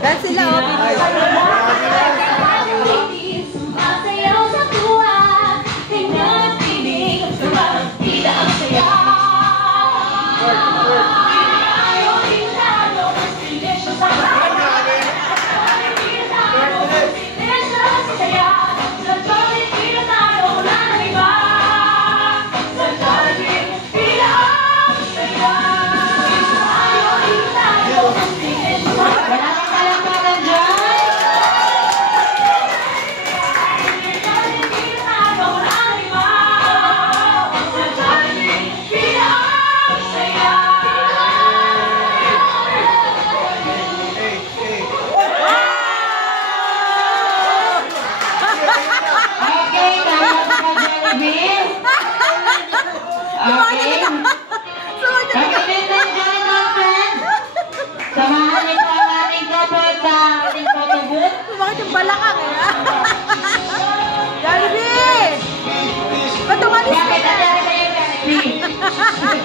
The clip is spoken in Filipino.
Dan sila, oh. Masayaw sa tuwa, tingnan at tinig, parang tila ang saya. Ayaw din tayo, mas sinisyo sa kaya. Ayaw din tayo, mas sinisyo sa saya. Sa Jollibee tayo na iba. Sa Jollibee, tila ang saya. Ayaw din tayo, mas sinisyo sa kaya. Samahan nito ang ating couple sa ating photo booth. Bakit yung balakang eh? Jollibee! Ba't umalis ka na? Bakit nangyari kayo, Jollibee?